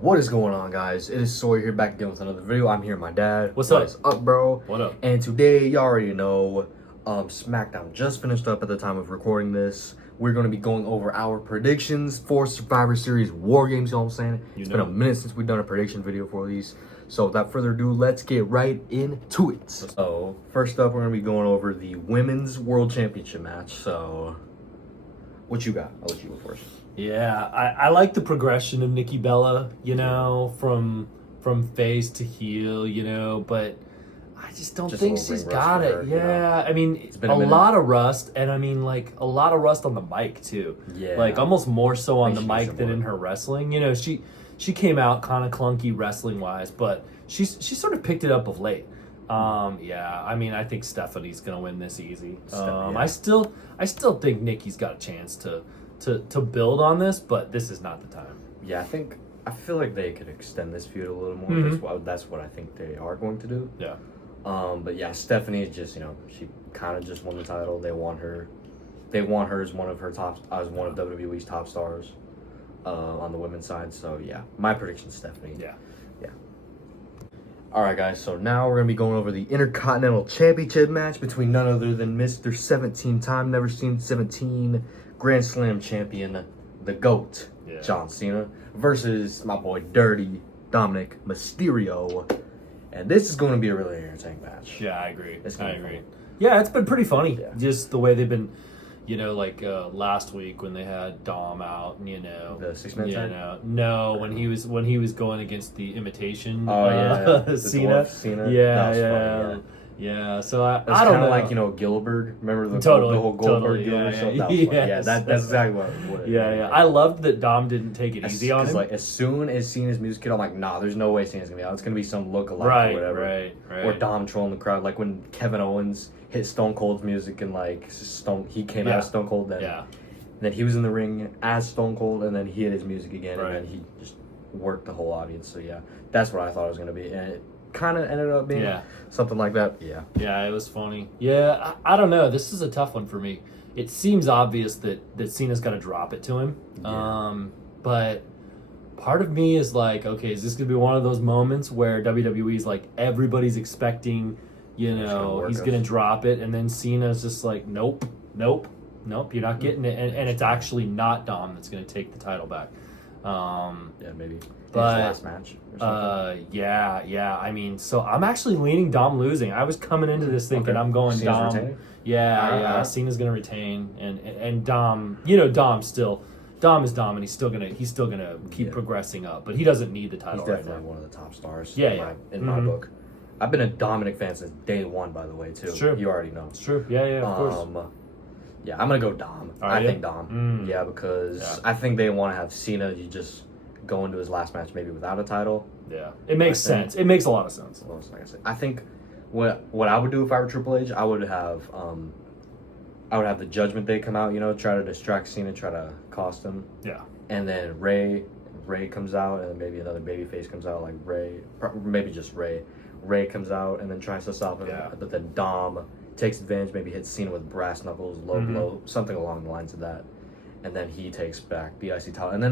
What is going on, guys? It is Sawyer here, back again with another video. I'm here with my dad. What's up? What is up, bro? What up? And today, you already know, SmackDown just finished up at the time of recording this. We're going to be going over our predictions for Survivor Series Wargames, you know what I'm saying? It's been a minute since we've done a prediction video for these. So without further ado, let's get right into it. So, first up, we're going to be going over the Women's World Championship match. So, what you got? I'll let you go first. Yeah, I like the progression of Nikki Bella, you know, from face to heel, you know, but I just don't think she's got it. Yeah, I mean, it's been a lot of rust, and I mean, like, a lot of rust on the mic, too. Yeah. Like, almost more so on the mic than in her wrestling. You know, she came out kind of clunky wrestling-wise, but she sort of picked it up of late. Yeah, I mean, I think Stephanie's going to win this easy. I still think Nikki's got a chance to build on this, but this is not the time. Yeah, I feel like they could extend this feud a little more. Mm-hmm. That's what I think they are going to do. Yeah. But yeah, Stephanie is just, you know, she kind of just won the title. They want her as one of WWE's top stars on the women's side. So yeah, my prediction is Stephanie. Yeah. All right, guys. So now we're gonna be going over the Intercontinental Championship match between none other than Mr. 17-time never seen 17 Grand Slam champion, the GOAT, John Cena, versus my boy Dirty Dominic Mysterio. And this is going to be a really entertaining match. Yeah, I agree. I agree. Yeah, it's been pretty funny. Yeah. Just the way they've been, you know, like last week when they had Dom out, you know, the 6-man tag. No, when he was going against the Imitation. Cena. Yeah, so I don't know. Kind of like, you know, Gilbert. Remember the whole Goldberg Gilbert stuff? That's exactly what it was. I loved that Dom didn't take it easy on him. Like, as soon as Cena's music hit, I'm like, nah, there's no way Cena's going to be out. It's going to be some look-alike or whatever. Right. Or Dom trolling the crowd. Like when Kevin Owens hit Stone Cold's music and, like, he came out of Stone Cold then. Yeah. Then he was in the ring as Stone Cold, and then he hit his music again, and then he just worked the whole audience. So, yeah, that's what I thought it was going to be. And it kind of ended up being something like that. Yeah, it was funny. Yeah, I don't know. This is a tough one for me. It seems obvious that Cena's got to drop it to him. But part of me is like, okay, is this going to be one of those moments where WWE's like, everybody's expecting, you know, he's going to drop it, and then Cena's just like, nope, you're not getting it. And it's actually not Dom that's going to take the title back. Yeah, maybe. But last match or something. Yeah. I mean, so I'm actually leaning Dom losing. I was coming into this thinking I'm going Cena's Dom. Retaining? Yeah. Cena's gonna retain, and Dom. You know, Dom is Dom, and he's still gonna keep progressing up. But he doesn't need the title. He's definitely one of the top stars. In my Mm-hmm. book. I've been a Dominic fan since day one, by the way, too. It's true. You already know. It's true. Yeah, of course. Yeah, I'm gonna go Dom. I think Dom. Yeah, because I think they want to have Cena. You just go into his last match maybe without a title. Yeah, it makes sense. It makes a lot of sense. Well, like I said, I think what I would do if I were Triple H, I would have the Judgment Day come out, you know, try to distract Cena, try to cost him. Yeah. And then Ray comes out, and then maybe another babyface comes out, like maybe just Ray. Ray comes out and then tries to stop him. Yeah. But then Dom takes advantage, maybe hits Cena with brass knuckles, low blow, something along the lines of that. And then he takes back the IC title, and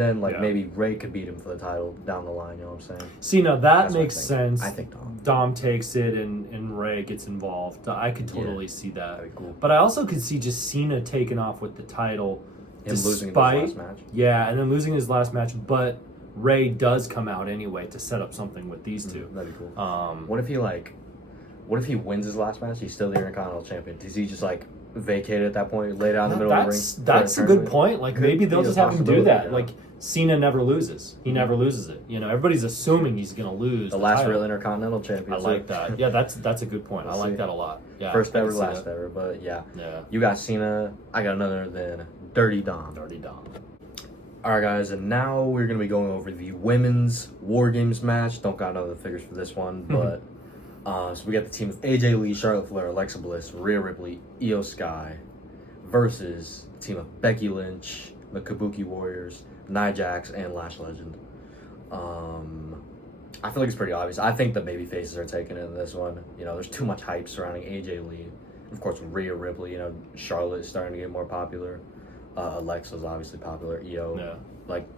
then maybe Ray could beat him for the title down the line. You know what I'm saying? See, now that makes sense. I think Dom. Dom takes it, and Ray gets involved. I could totally see that. That'd be cool. But I also could see just Cena taking off with the title, him losing his last match. Yeah, and then losing his last match, but Ray does come out anyway to set up something with these two. That'd be cool. What if he wins his last match? He's still the Intercontinental Champion. Does he just like vacated at that point, laid out in the middle of the ring? That's a good point. Like, maybe they'll just have him do that. Yeah. Like, Cena never loses. He never loses it. You know, everybody's assuming he's going to lose the last real Intercontinental Champion. I like that. Yeah, that's a good point. I like that a lot. Yeah, first ever, last ever. But yeah, you got Cena. I got none other than Dirty Dom. All right, guys, and now we're going to be going over the Women's Wargames match. Don't got other figures for this one, but so we got the team of AJ Lee, Charlotte Flair, Alexa Bliss, Rhea Ripley, Io Sky versus the team of Becky Lynch, the Kabuki Warriors, Nia Jax, and Lash Legend. I feel like it's pretty obvious. I think the baby faces are taking it in this one. You know, there's too much hype surrounding AJ Lee. Of course, Rhea Ripley, you know, Charlotte is starting to get more popular. Alexa's obviously popular. Io. Yeah. Like,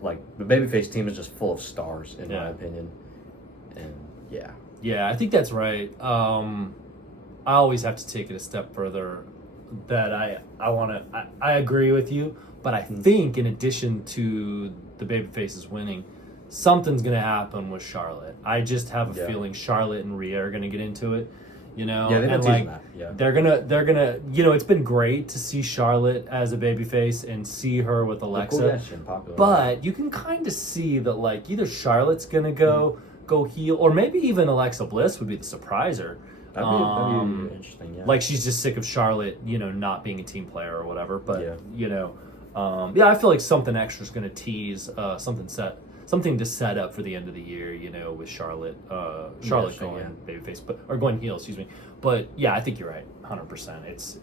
like the babyface team is just full of stars in my opinion, and yeah, I think that's right. I always have to take it a step further. That I agree with you, but I think in addition to the babyfaces winning, something's gonna happen with Charlotte. I just have a feeling Charlotte and Rhea are gonna get into it. You know, they've been like that. Yeah. they're gonna you know, it's been great to see Charlotte as a babyface and see her with Alexa, but you can kind of see that like either Charlotte's gonna go heel, or maybe even Alexa Bliss would be the surpriser. That'd be interesting, yeah. Like she's just sick of Charlotte, you know, not being a team player or whatever. But you know, I feel like something extra is gonna tease something to set up for the end of the year, you know, with Charlotte going babyface, or going heel, excuse me. But yeah, I think you're right, 100%. It's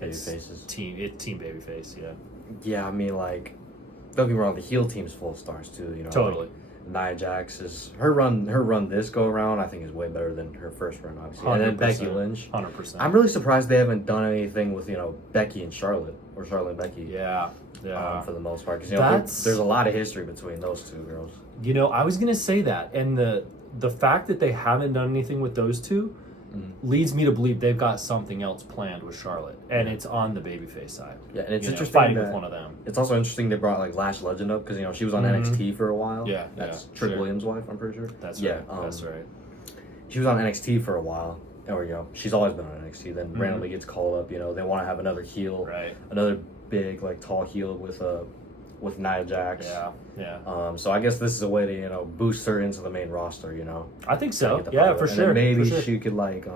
team babyface, yeah. Yeah, I mean, like, don't get me wrong, the heel team's full of stars too, you know. Totally. Like, Nia Jax is her run this go around, I think, is way better than her first run, obviously. 100%, and then Becky Lynch. 100%. I'm really surprised they haven't done anything with, you know, Becky and Charlotte, or Charlotte and Becky. Yeah. For the most part, because you know there's a lot of history between those two girls. You know, I was gonna say that, and the fact that they haven't done anything with those two leads me to believe they've got something else planned with Charlotte, and it's on the babyface side. Yeah, and it's interesting fighting with one of them. It's also interesting they brought like Lash Legend up because you know she was on NXT for a while. Yeah, that's Trick Williams' wife, I'm pretty sure. That's right. That's right. She was on NXT for a while. There we go. She's always been on NXT. Then randomly gets called up. You know, they want to have another heel, another big like tall heel with Nia Jax. Yeah. So I guess this is a way to, you know, boost her into the main roster, you know. I think so. Yeah, for sure. Maybe she could like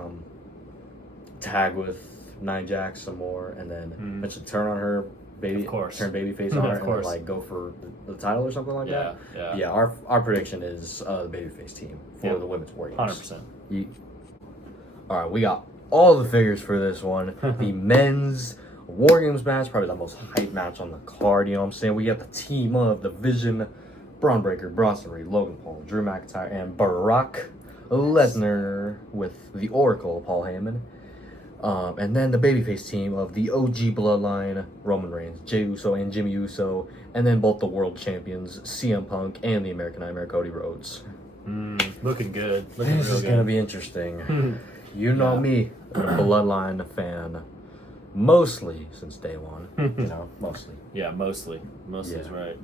tag with Nia Jax some more, and then eventually turn on her turn babyface on her, and then, like go for the title or something like that. Yeah. Our prediction is the babyface team for the women's Wargames. 100%. All right, we got all the figures for this one. The men's Wargames match, probably the most hype match on the card, you know what I'm saying? We got the team of the Vision, Braun Breaker, Bronson Reed, Logan Paul, Drew McIntyre, and Brock Lesnar with the Oracle, Paul Heyman. And then the babyface team of the OG Bloodline, Roman Reigns, Jey Uso, and Jimmy Uso. And then both the world champions, CM Punk, and the American Nightmare, Cody Rhodes. Looking good. This is going to be interesting. You know me, a Bloodline fan. Mostly since day one, you know, mostly. Yeah, mostly. Mostly is right.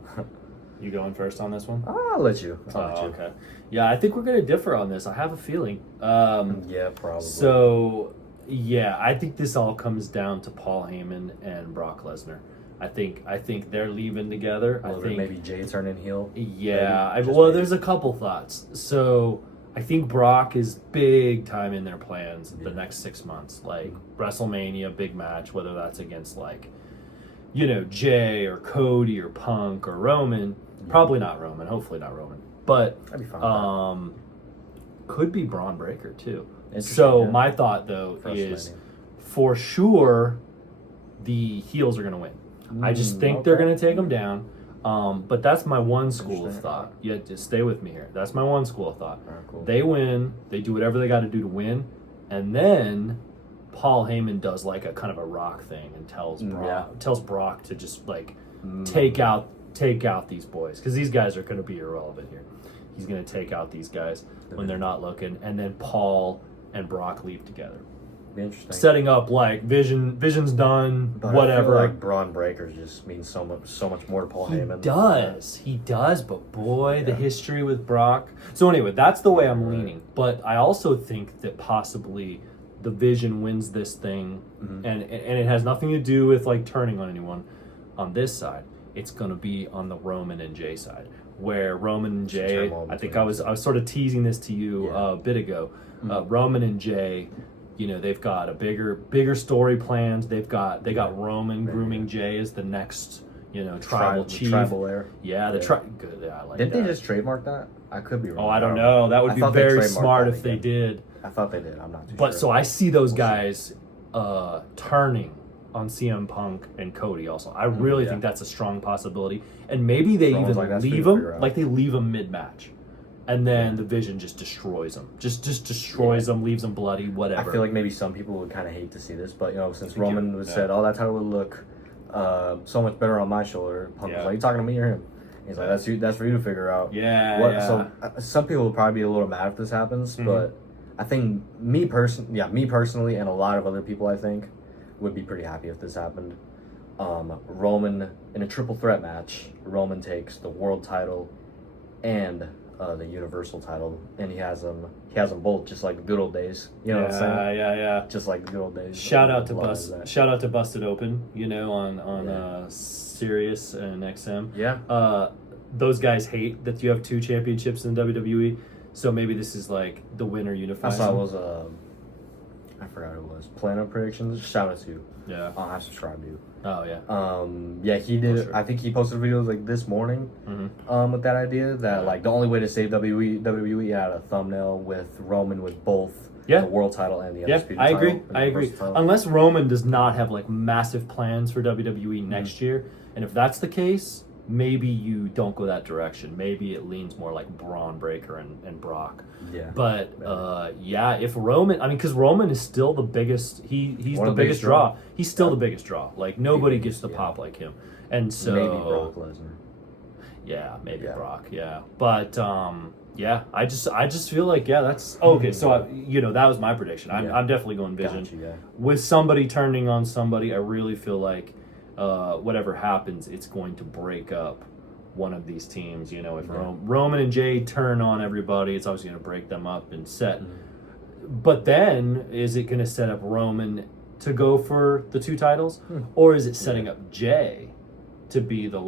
You going first on this one? I'll let you. Okay. Yeah, I think we're going to differ on this. I have a feeling. Yeah, probably. So, yeah, I think this all comes down to Paul Heyman and Brock Lesnar. I think they're leaving together. I think maybe Jay turning heel. Yeah, there's a couple thoughts. So I think Brock is big time in their plans the next 6 months. Like WrestleMania, big match, whether that's against like, you know, Jay or Cody or Punk or Roman. Probably not Roman. Hopefully not Roman. But that'd be fine. Could be Braun Breaker too. So my thought though is for sure the heels are gonna win. I just think they're gonna take them down. But that's my one school of thought. Yeah, just stay with me here. That's my one school of thought. Cool. They win. They do whatever they got to do to win, and then Paul Heyman does like a kind of a Rock thing and tells Brock to just like take out these boys, because these guys are going to be irrelevant here. He's going to take out these guys when they're not looking, and then Paul and Brock leave together. Interesting. Setting up like Vision's done, but whatever. I feel like Braun Breaker just means so much more to Paul Heyman. He does, but boy, the history with Brock. So anyway, that's the way I'm leaning. But I also think that possibly the Vision wins this thing, and it has nothing to do with like turning on anyone on this side. It's gonna be on the Roman and Jay side, where Roman and Jay. I think I was sort of teasing this to you a bit ago. Roman and Jay. You know, they've got a bigger story planned. They got Roman grooming Jay as the next, you know, tribal chief. Tribal heir. Yeah, good. Yeah, I like Didn't that. they just trademark that? I could be wrong. Oh, I don't know. That would be very smart if they did. I thought they did. I'm not too sure. But so I see those guys turning on CM Punk and Cody also. I really think that's a strong possibility. And maybe they even leave them, like they leave them mid-match. And then the Vision just destroys them. Just destroys them, leaves them bloody, whatever. I feel like maybe some people would kind of hate to see this, but, you know, since Roman said, oh, that's how it would look so much better on my shoulder, Punk was like, you talking to me or him? He's like, that's for you to figure out. Yeah. So some people will probably be a little mad if this happens, but I think me personally, and a lot of other people, I think, would be pretty happy if this happened. Roman in a triple threat match. Roman takes the world title and the Universal title, and he has them both, just like the good old days. You know what I'm saying? Yeah. Just like the good old days. Shout out to Busted Open. On Sirius and XM. Yeah. Those guys hate that you have 2 championships in WWE. So maybe this is like the winner unifies. I saw it was I forgot who it was. Planet Predictions. Shout out to you. Yeah. I subscribe to you. Oh yeah. Yeah, he did. Sure. I think he posted videos like this morning. With that idea that like the only way to save WWE had a thumbnail with Roman with both the world title and the undisputed title. I agree. Unless Roman does not have like massive plans for WWE next year, and if that's the case, maybe you don't go that direction. Maybe it leans more like Braun Breaker and Brock. Yeah. But if Roman, I mean, because Roman is still the biggest. He's the biggest draw. He's still the biggest draw. Like nobody gets the pop like him. And so maybe Brock Lesnar. Yeah, maybe Brock. Yeah, but I just feel like that's okay. So that was my prediction. I'm definitely going Vision. Gotcha, with somebody turning on somebody. I really feel like whatever happens, it's going to break up one of these teams. If Roman and Jay turn on everybody, it's obviously going to break them up and set. But then, is it going to set up Roman to go for the 2 titles, or is it setting up Jay to be the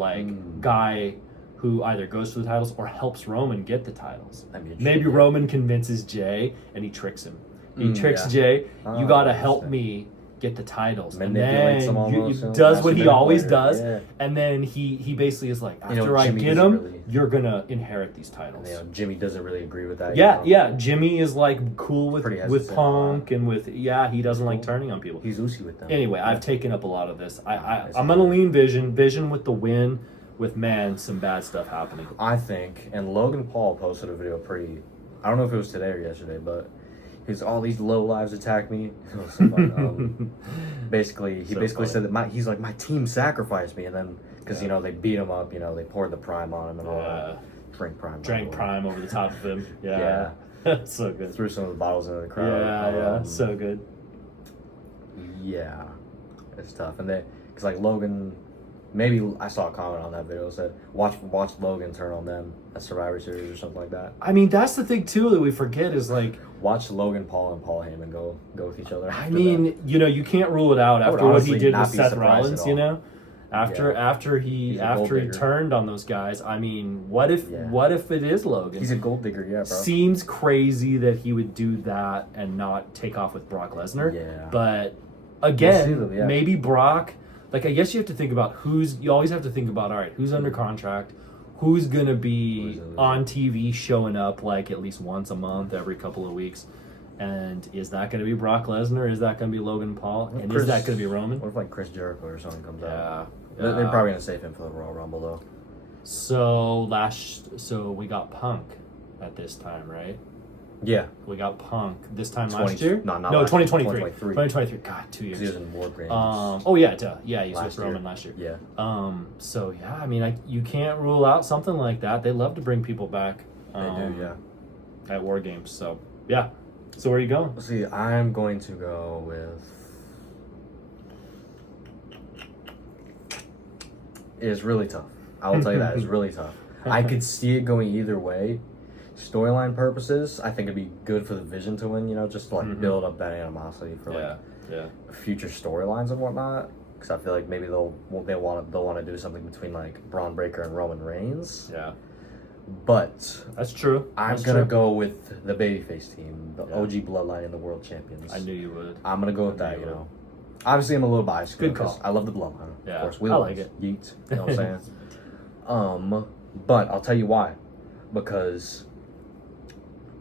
guy who either goes for the titles or helps Roman get the titles? Maybe Roman convinces Jay and he tricks him. He tricks Jay. You got to help me get the titles, and then does what he always does, and then he basically is like, after I get him, you're gonna inherit these titles. Jimmy doesn't really agree with that. Jimmy is like cool with Punk and with he doesn't like turning on people. He's oozy with them. Anyway, I've taken up a lot of this. I'm gonna lean Vision with the win, with some bad stuff happening. I think, and Logan Paul posted a video I don't know if it was today or yesterday, but all these low lives attack me. It was so fun. Basically, he said that he's like, my team sacrificed me, and then because they beat him up, they poured the prime on him and all that. Drank prime over the top of him. Yeah. That's so good. Threw some of the bottles into the crowd. So good. Yeah, it's tough, and because like Logan. Maybe I saw a comment on that video that said, watch Logan turn on them at Survivor Series or something like that. I mean, that's the thing, too, that we forget is, like... Watch Logan Paul and Paul Heyman go with each other. I mean, you can't rule it out after what he did with Seth Rollins, After he turned on those guys. I mean, what if it is Logan? He's a gold digger, bro. Seems crazy that he would do that and not take off with Brock Lesnar. Yeah. But, again, maybe Brock... Like, I guess you have to think about you always have to think about, all right, who's under contract, who's going to be on TV showing up, like, at least once a month, every couple of weeks, and is that going to be Brock Lesnar, is that going to be Logan Paul, and is that going to be Roman? What if, like, Chris Jericho or something comes out? They're probably going to save him for the Royal Rumble, though. So we got Punk at this time, right? Yeah. We got Punk this time last year? No, 2023. 2023. God, 2 years. He was in Wargames. He was with Roman last year. Yeah. I mean, you can't rule out something like that. They love to bring people back. They do, yeah. At Wargames. So, yeah. So, where are you going? See, I'm going to go with... It's really tough. I will tell you that. It's really tough. I could see it going either way. Storyline purposes, I think it'd be good for the Vision to win, just to like build up that animosity for future storylines and whatnot. Because I feel like maybe they'll want to do something between like Braun Breaker and Roman Reigns. Yeah, but that's true. I'm gonna go with the babyface team, the OG Bloodline and the World Champions. I knew you would. I'm gonna go with that. Obviously I'm a little biased. Good call. I love the Bloodline. Yeah, of course. I like it. Yeet. You know what I'm saying? But I'll tell you why. Because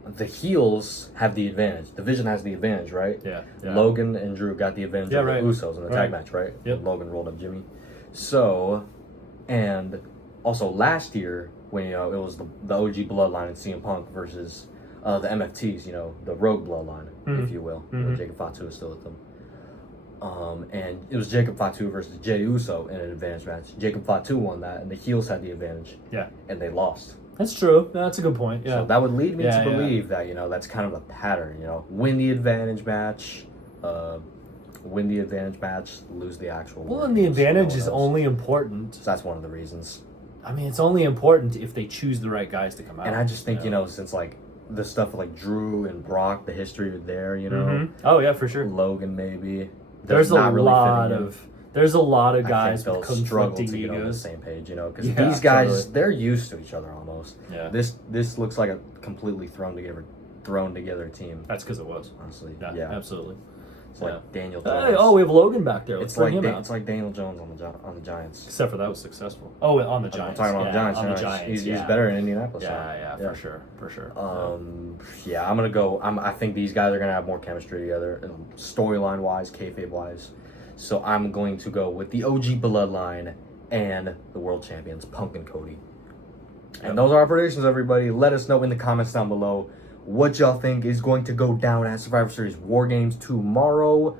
the heels have the advantage. The Vision has the advantage, right? Yeah. Logan and Drew got the advantage of the Usos in the tag match, right? Yep. Logan rolled up Jimmy. So, and also last year when it was the OG Bloodline and CM Punk versus the MFTs, the Rogue Bloodline, if you will. Jacob Fatu is still with them. And it was Jacob Fatu versus Jey Uso in an advantage match. Jacob Fatu won that, and the heels had the advantage. Yeah. And they lost. That's true. That's a good point. Yeah. So that would lead me to believe that, that's kind of a pattern, win the advantage match, lose the actual. Well, and the advantage is only important. So that's one of the reasons. I mean, it's only important if they choose the right guys to come out. And I just think, since like the stuff like Drew and Brock, the history there, Oh yeah, for sure. Logan maybe. There's a lot of guys with conflicting to egos. Get on the same page, because these guys they're used to each other almost. Yeah. This looks like a completely thrown together team. That's because it was, honestly. Yeah, absolutely. It's like Daniel Jones. Hey, we have Logan back there. Let's bring him out. It's like Daniel Jones on the Giants. Except for that was successful. Oh, on the Giants. I'm talking about the Giants. On the Giants. He's better in Indianapolis. Yeah, for sure. I'm gonna go. I think these guys are gonna have more chemistry together, storyline wise, kayfabe wise. So I'm going to go with the OG Bloodline and the world champions, Punk and Cody. And those are our predictions, everybody. Let us know in the comments down below what y'all think is going to go down at Survivor Series War Games tomorrow.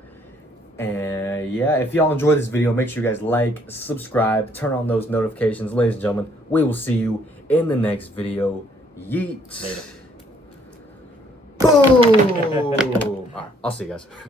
And yeah, if y'all enjoyed this video, make sure you guys like, subscribe, turn on those notifications. Ladies and gentlemen, we will see you in the next video. Yeet. Later. Boom. All right, I'll see you guys.